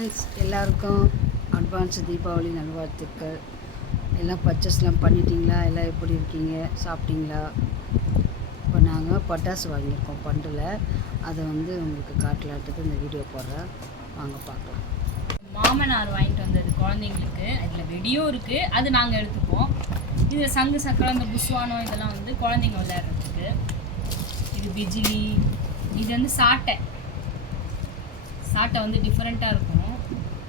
Friends எல்லாருக்கும் advance Deepavali நல்வாழ்த்துக்கள். எல்லாம் பர்ச்சேஸ்லாம் பண்ணிட்டீங்களா? எல்லாம் எப்படி இருக்கீங்க? சாப்பிட்டீங்களா? இப்போ நாங்கள் பட்டாசு வாங்கியிருக்கோம் பண்டில். அதை வந்து உங்களுக்கு காட்டலாட்டுக்கு இந்த வீடியோ போடுறேன். வாங்க பார்க்கலாம். மாமனார் வாங்கிட்டு வந்தது குழந்தைங்களுக்கு. அதில் வெடியும் இருக்குது அது நாங்கள் எடுத்துப்போம். இது சங்கு சக்கரம் இந்த புஸ்வானம் இதெல்லாம் வந்து குழந்தைங்க விளையாடுறதுக்கு. இது பிஜிலி. இது வந்து சாட்டை. சாட்டை வந்து டிஃப்ரெண்ட்டாக இருக்கும்.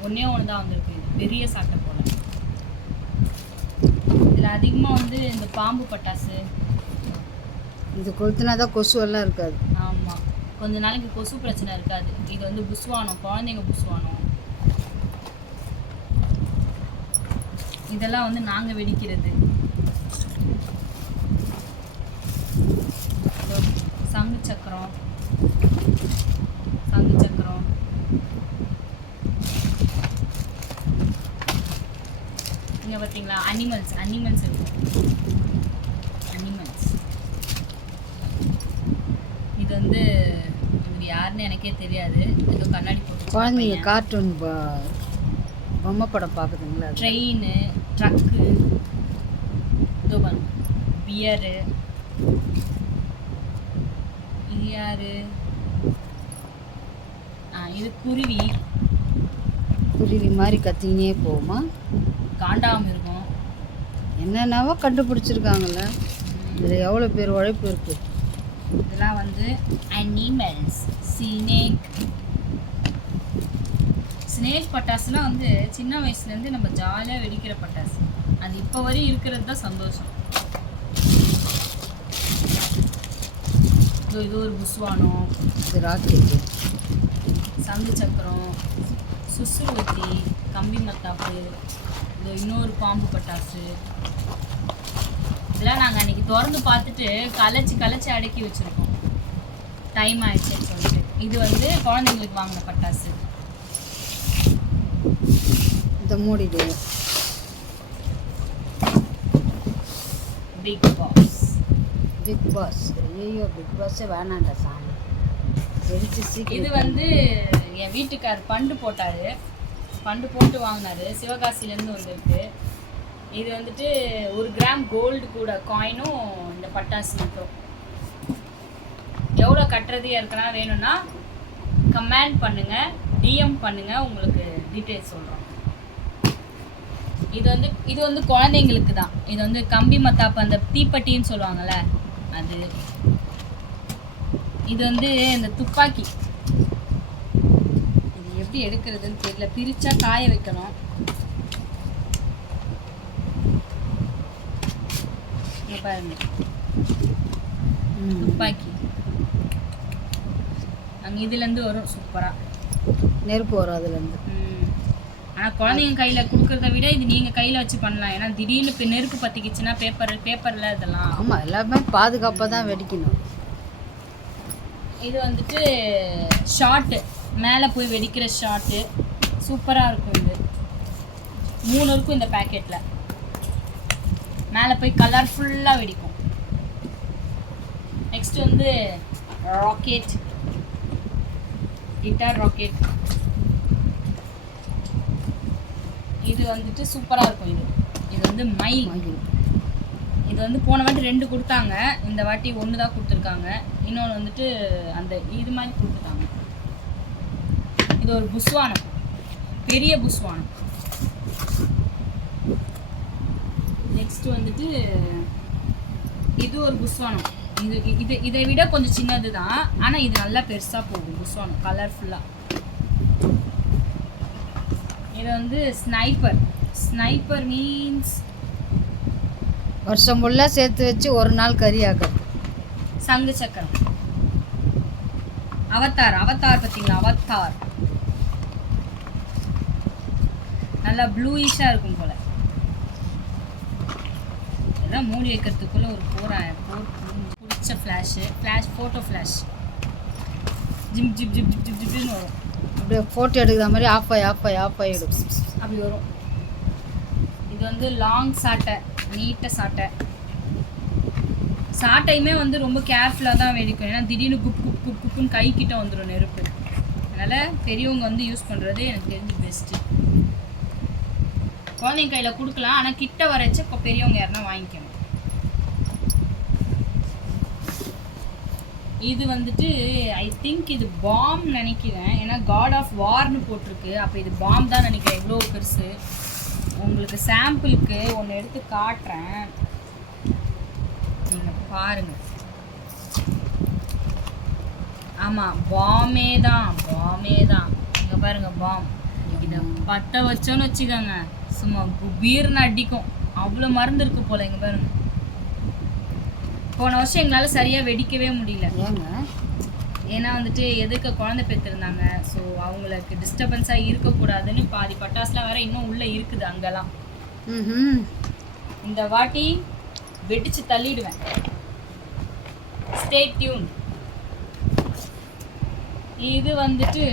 ஒன்றே ஒன்று தான் வந்திருக்கு. இது பெரிய சாட்டை போல. இதில் அதிகமாக வந்து இந்த பாம்பு பட்டாசு. இது கொளுத்துனா தான் கொசுவெல்லாம் இருக்காது. ஆமாம் கொஞ்ச நாளைக்கு கொசு பிரச்சனை இருக்காது. இது வந்து புஸ்வானம் குழந்தைங்க புஸ்வானம். இதெல்லாம் வந்து நாங்கள் வெடிக்கிறது. சங்கு சக்கரம். சங்கு சக்கரம் இங்க பார்த்தீங்களா அனிமல்ஸ் அனிமல்ஸ் இருக்கு. அனிமல்ஸ் இது வந்து இவர் யாருன்னு எனக்கே தெரியாது. ஏதோ கண்ணாடி போட்டு குழந்தைங்க கார்ட்டூன் பொம்மை படம் பார்க்குதுங்களா. ட்ரெயின் ட்ரக்கு இதோ பியரு இது யாரு? ஆ இது குருவி. குருவி மாதிரி கத்தினே போகுமா? காண்டாமிருகம் என்னென்னவோ கண்டுபிடிச்சிருக்காங்கல்ல. இதில் எவ்வளோ பேர் உழைப்பு இருக்குது இதெல்லாம் வந்து அனிமல்ஸ் ஸ்னேக் ஸ்னேக் பட்டாசுலாம் வந்து சின்ன வயசுலேருந்து நம்ம ஜாலியாக வெடிக்கிற பட்டாசு. அது இப்போ வரையும் இருக்கிறது தான் சந்தோஷம். இதோ இது ஒரு புஸ்வானம். இது ராக்கெட்டு சங்கு சக்கரம் சுசுருவத்தி கம்பி மத்தாப்பு. இதோ இன்னொரு பாம்பு பட்டாசு. இதெல்லாம் நாங்கள் அன்னைக்கு திறந்து பார்த்துட்டு கலைச்சி கலைச்சி அடக்கி வச்சுருக்கோம். டைம் ஆயிடுச்சுன்னு சொல்லிட்டு. இது வந்து குழந்தைங்களுக்கு வாங்கின பட்டாசு. இதை மூடிடு. பிக் பாஸ் பிக் பாஸ் ஐயோ பிக் பாஸே வேணாண்டா சாமி. இது வந்து என் வீட்டுக்கார் பண்டு போட்டாரு. பண்டு போட்டு வாங்கினாரு. சிவகாசிலேருந்து வந்திருக்கு. இது வந்துட்டு ஒரு கிராம் கோல்டு கூட காயினும் இந்த பட்டாசு மட்டும். எவ்வளோ கட்டுறது இருக்கனா வேணும்னா கமெண்ட் பண்ணுங்க டிஎம் பண்ணுங்க உங்களுக்கு டீட்டெயில்ஸ் சொல்கிறோம் இது வந்து இது வந்து குழந்தைங்களுக்கு தான். இது வந்து கம்பி மத்தாப்பு அந்த தீப்பெட்டின்னு சொல்லுவாங்கல்ல அது. இது வந்து இந்த துப்பாக்கி. எப்படி எடுக்கிறதுன்னு தெரியல. பிரிச்சா காய வைக்கணும். பாருங்க. துப்பாக்கி. அங்க இதுல இருந்து வரும். சூப்பரா. நெருப்பு வரும் அதுலேருந்து. ஆனா குழந்தைங்க கையில கொடுக்கறத விட இது நீங்க கையில வச்சு பண்ணலாம். ஏன்னா திடீர்னு இப்ப நெருப்பு பத்திக்கிச்சுன்னா பேப்பர் பேப்பர்ல இதெல்லாம். ஆமாம் எல்லாமே பாதுகாப்பாக தான் வெடிக்கணும். இது வந்துட்டு ஷார்ட்டு மேலே போய் வெடிக்கிற ஷார்ட்டு சூப்பராக இருக்கும் இது. மூணு இருக்கும் இந்த பேக்கெட்டில் மேலே போய் கலர்ஃபுல்லாக வெடிக்கும். நெக்ஸ்ட் வந்து ராக்கெட் கிட்டார் ராக்கெட் இது வந்துட்டு சூப்பராக இருக்கும் இது. இது வந்து மயில் இது வந்து போன வாட்டி ரெண்டு கொடுத்தாங்க. இந்த வாட்டி ஒன்று தான் கொடுத்துருக்காங்க. இன்னொன்று வந்துட்டு அந்த இது மாதிரி கொடுத்துட்டாங்க இது ஒரு புஸ்வானம். பெரிய புஸ்வானம். நெக்ஸ்ட் வந்துட்டு இது ஒரு புஸ்வானம். இது இது இதை விட கொஞ்சம் சின்னது தான் ஆனால் இது நல்லா பெருசாக போகும் புஸ்வானம். கலர்ஃபுல்லாக இது வந்து ஸ்னைப்பர் ஸ்னைப்பர் மீன்ஸ் வருஷம் ஃபுல்லாக சேர்த்து வச்சு ஒரு நாள் கறி ஆக்கிறது. சங்கு சக்கரம். அவதார் அவதார் பார்த்தீங்களா? அவதார். நல்லா ப்ளூயிஷா இருக்கும் போல. எல்லாம் மூடி வைக்கிறதுக்குள்ள ஒரு போரா போர் பிடிச்ச ஃப்ளாஷு ஃப்ளாஷ் ஃபோட்டோ ஃப்ளாஷ் ஜிம் ஜிப் ஜிப் ஜிப் ஜிப் ஜிப்னு வரும். அப்படியே ஃபோட்டோ எடுக்கிற மாதிரி ஆஃப் ஆகி ஆஃப் ஆகி ஆஃப் ஆகி எடுக்கும். அப்படி வரும். இது வந்து லாங் சாட்டை நீட்ட சாட்டை சாட்டையுமே வந்து ரொம்ப கேர்ஃபுல்லாக தான் வெடிக்கும். ஏன்னா திடீர்னு குப் குப் குப் குப்புன்னு கை கிட்ட வந்துடும் நெருப்பு. அதனால் பெரியவங்க வந்து யூஸ் பண்ணுறது எனக்கு தெரிஞ்சு பெஸ்ட்டு குழந்தைங்க கையில் கொடுக்கலாம். ஆனால் கிட்ட வரைச்சு இப்போ பெரியவங்க யாருன்னா வாங்கிக்கணும். இது வந்துட்டு ஐ திங்க் இது பாம் நினைக்கிறேன். ஏன்னா காட் ஆஃப் வார்னு போட்டிருக்கு. அப்போ இது பாம் தான் நினைக்கிறேன். இவ்வளோ பெருசு. உங்களுக்கு சாம்பிளுக்கு ஒன்று எடுத்து காட்டுறேன். நீங்கள் பாருங்கள் ஆமாம் பாமே தான். பாமே தான். இங்கே பாருங்கள் பாம் இதை பற்ற வச்சோன்னு வச்சுக்கோங்க. சும்மா குபீர்னு அடிக்கும். அவ்வளோ மருந்து இருக்கு போல இங்கே பாருங்க. போன வருஷம் எங்களால் சரியாக வெடிக்கவே முடியல. ஏன்னா வந்துட்டு எதுக்கு குழந்தை பெற்றிருந்தாங்க. ஸோ அவங்களுக்கு டிஸ்டர்பன்ஸாக இருக்கக்கூடாதுன்னு பாதி பட்டாசுலாம் வேற இன்னும் உள்ளே இருக்குது அங்கெல்லாம். இந்த வாட்டி வெடிச்சு தள்ளிடுவேன். ஸ்டே டியூன் இது வந்துட்டு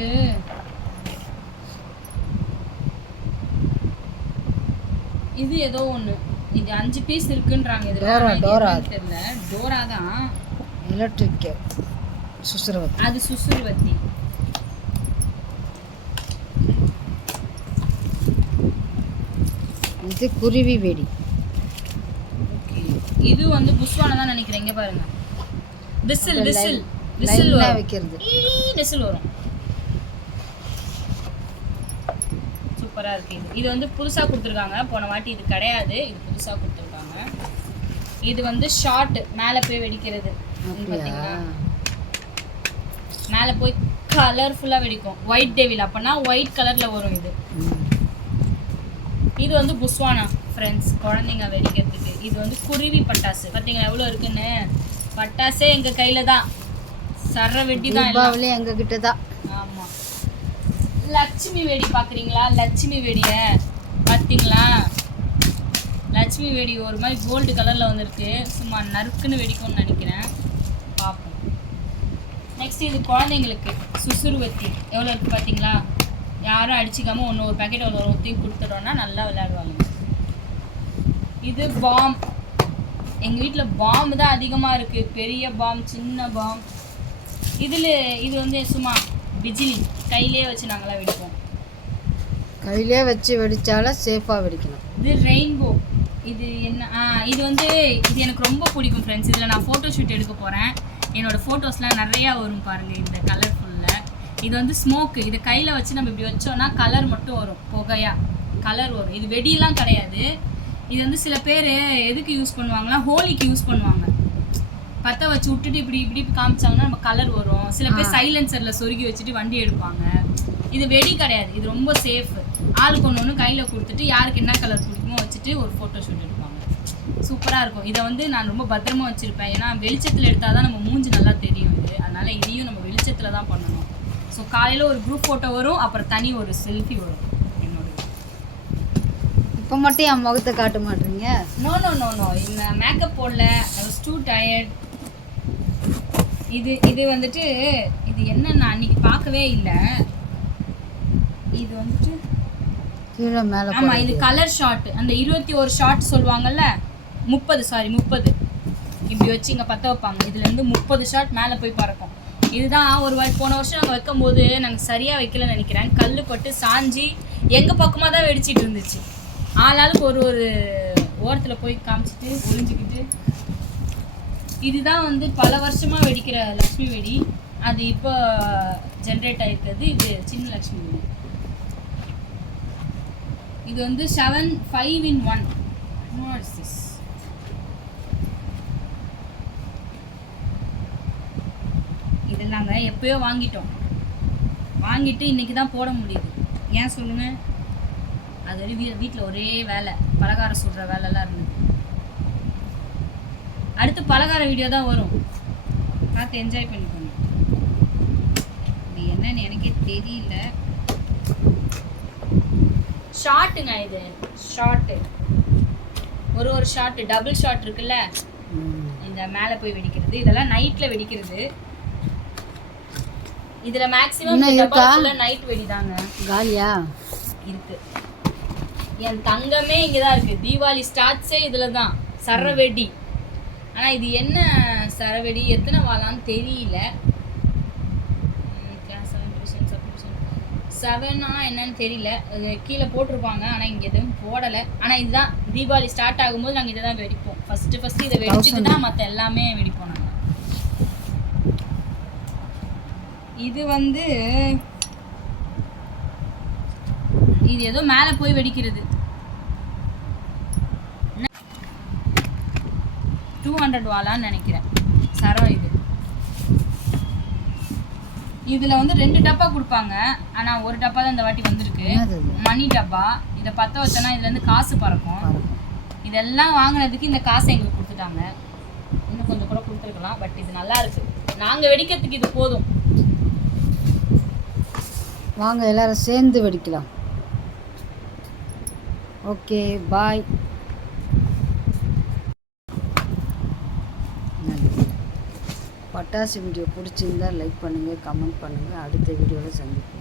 இது ஏதோ ஒன்று இது அஞ்சு பீஸ் இருக்குன்றாங்க. இது டோரா, டோரா. தெரியல. டோரா தான். எலக்ட்ரிக் சுசுரவத்தி. அது சுசுறுவத்தி இது குருவி வெடி. இது வந்து புஷ்வான தான் நினைக்கிறேன். இங்க பாருங்க. விசில் விசில் விசில் வைக்கிறது. விசில் வரும். சூப்பரா இருக்கு இது. வந்து புதுசா கொடுத்துருக்காங்க. போன வாட்டி இது கிடையாது. இது புதுசா கொடுத்துருக்காங்க. இது வந்து ஷார்ட் மேலே போய் வெடிக்கிறது. பாத்தீங்களா? மேலே போய் கலர்ஃபுல்லாக வெடிக்கும். ஒயிட் டேவில் அப்போனா ஒயிட் கலரில் வரும் இது. இது வந்து புஸ்வானா ஃப்ரெண்ட்ஸ் குழந்தைங்க வெடிக்கிறதுக்கு. இது வந்து குருவி பட்டாசு. பார்த்தீங்களா எவ்வளோ இருக்குன்னு? பட்டாசே எங்கள் கையில் தான். சர்ற வெட்டி தான் தீபாவளி எங்ககிட்ட தான் லட்சுமி வெடி பார்க்குறீங்களா லட்சுமி வெடியை பார்த்தீங்களா லட்சுமி வெடி ஒரு மாதிரி கோல்டு கலரில் வந்திருக்கு. சும்மா நறுக்குன்னு வெடிக்கும்னு நினைக்கிறேன். பார்ப்போம். நெக்ஸ்ட் இது குழந்தைங்களுக்கு சுசுறுவத்தி எவ்வளோ இருக்குது பார்த்தீங்களா யாரும் அடிச்சிக்காமல் ஒன்று ஒரு பேக்கெட் ஒரு ஒருத்தி கொடுத்துட்டோன்னா நல்லா விளையாடுவாங்க. இது பாம் எங்கள் வீட்டில் பாம் தான் அதிகமாக இருக்குது பெரிய பாம் சின்ன பாம் இதில் இது வந்து சும்மா பிஜிலி கையிலே வச்சு நாங்களாம் வெடிப்போம். கையிலே வச்சு வெடிச்சாலும் சேஃபாக வெடிக்கணும். இது ரெயின்போ இது என்ன? இது வந்து இது எனக்கு ரொம்ப பிடிக்கும் ஃப்ரெண்ட்ஸ் இதில் நான் ஃபோட்டோ ஷூட் எடுக்க போகிறேன் என்னோடய ஃபோட்டோஸ்லாம் நிறையா வரும் பாருங்கள் இந்த கலர்ஃபுல்லில் இது வந்து ஸ்மோக்கு இது கையில் வச்சு நம்ம இப்படி வச்சோன்னா கலர் மட்டும் வரும் புகையா. கலர் வரும். இது வெடியெல்லாம் கிடையாது. இது வந்து சில பேர் எதுக்கு யூஸ் பண்ணுவாங்கன்னா ஹோலிக்கு யூஸ் பண்ணுவாங்க. பற்ற வச்சு விட்டுட்டு இப்படி இப்படி காமிச்சாங்கன்னா நம்ம கலர் வரும். சில பேர் சைலன்சரில் சொருகி வச்சுட்டு வண்டி எடுப்பாங்க. இது வெடி கிடையாது. இது ரொம்ப சேஃப் ஆளுக்கு ஒன்று ஒன்று கையில் கொடுத்துட்டு யாருக்கு என்ன கலர் பிடிக்குமோ வச்சுட்டு ஒரு ஃபோட்டோ ஷூட் எடுப்பாங்க. சூப்பராக இருக்கும். இதை வந்து நான் ரொம்ப பத்திரமா வச்சுருப்பேன். ஏன்னா வெளிச்சத்தில் எடுத்தால் தான் நம்ம மூஞ்சி நல்லா தெரியும் இது. அதனால் இதையும் நம்ம வெளிச்சத்தில் தான் பண்ணணும். ஸோ காலையில் ஒரு குரூப் ஃபோட்டோ வரும். அப்புறம் தனி ஒரு செல்ஃபி வரும். என்னோட இப்போ மட்டும் என் முகத்தை காட்ட மாட்டீங்க? நோ நோ நோ நோ இந்த மேக்கப் போடல. ஐ டூ டயர்ட் இது இது வந்துட்டு இது என்ன நான் அன்னைக்கு பார்க்கவே இல்லை. இது வந்துட்டு கீழே மேலே ஆமா இது கலர் ஷாட் அந்த இருபத்தி ஒரு ஷாட் சொல்லுவாங்கல்ல? முப்பது சாரி முப்பது. இப்படி வச்சு இங்கே பற்ற வைப்பாங்க. இதுல இருந்து முப்பது ஷாட் மேலே போய் பறக்கும். இதுதான் ஒரு போன வருஷம் நாங்கள் வைக்கும்போது நாங்கள் சரியாக வைக்கலன்னு நினைக்கிறேன். கல் பட்டு சாஞ்சி எங்கள் பக்கமாக தான் வெடிச்சிட்டு இருந்துச்சு. ஆளாளுக்கு ஒரு ஒரு ஓரத்தில் போய் காமிச்சிட்டு ஒளிஞ்சிக்கிட்டு இதுதான் வந்து பல வருஷமாக வெடிக்கிற லக்ஷ்மி வெடி. அது இப்போ ஜென்ரேட் ஆயிருக்கிறது இது சின்ன லக்ஷ்மி வெடி. இது வந்து seven five in one this இது நாங்கள் எப்பயோ வாங்கிட்டோம். வாங்கிட்டு இன்னைக்கு தான் போட முடியுது. ஏன் சொல்லுங்க? அது வீ வீட்டில் ஒரே வேலை. பலகாரம் சுடுற வேலைலாம் இருந்தது. அடுத்து பலகார வீடியோ தான் வரும். பார்த்து என்ஜாய் பண்ணிக்கோங்க. இது என்னன்னு எனக்கே தெரியல. ஷார்ட்டுங்க இது. ஷார்ட்டு ஒரு ஒரு ஷார்ட் டபுள் ஷாட் இருக்குல்ல. இந்த மேலே போய் வெடிக்கிறது. இதெல்லாம் நைட்டில் வெடிக்கிறது. இதில் மேக்ஸிமம்? நைட் வெடிதாங்க. காலியா? இருக்கு. என் தங்கமே இங்கே தான் இருக்கு. தீபாவளி ஸ்டார்ட்ஸே இதில் தான் சரவெடி ஆனால் இது என்ன சரவெடி? எத்தனை வாழான்னு தெரியல. செவனா என்னன்னு தெரியல. அது கீழே போட்டிருப்பாங்க ஆனால் இங்கே எதுவும் போடலை. ஆனால் இதுதான் தீபாவளி ஸ்டார்ட் ஆகும்போது நாங்கள் இதை தான் வெடிப்போம். ஃபஸ்ட்டு ஃபஸ்ட்டு இதை வெடிச்சுட்டு தான் மற்ற எல்லாமே வெடிப்போம் நாங்கள் இது வந்து இது ஏதோ மேலே போய் வெடிக்கிறது. டூ ஹண்ட்ரட் வாலான்னு நினைக்கிறேன். சரம் இது. இதுல வந்து ரெண்டு டப்பா கொடுப்பாங்க. ஆனா ஒரு டப்பா தான் இந்த வாட்டி வந்திருக்கு? மணி டப்பா. இதை பத்த வச்சோன்னா இதுல இருந்து காசு பறக்கும். இதெல்லாம் வாங்குனதுக்கு இந்த காசை எங்களுக்கு கொடுத்துட்டாங்க. இன்னும் கொஞ்சம் கூட கொடுத்துருக்கலாம். பட் இது நல்லா இருக்கு. நாங்க வெடிக்கிறதுக்கு இது போதும். வாங்க எல்லாரும் சேர்ந்து வெடிக்கலாம். Okay bye. பட்டாசு வீடியோ பிடிச்சிருந்தா லைக் பண்ணுங்கள் கமெண்ட் பண்ணுங்கள் அடுத்த வீடியோவில் சந்திப்போம்.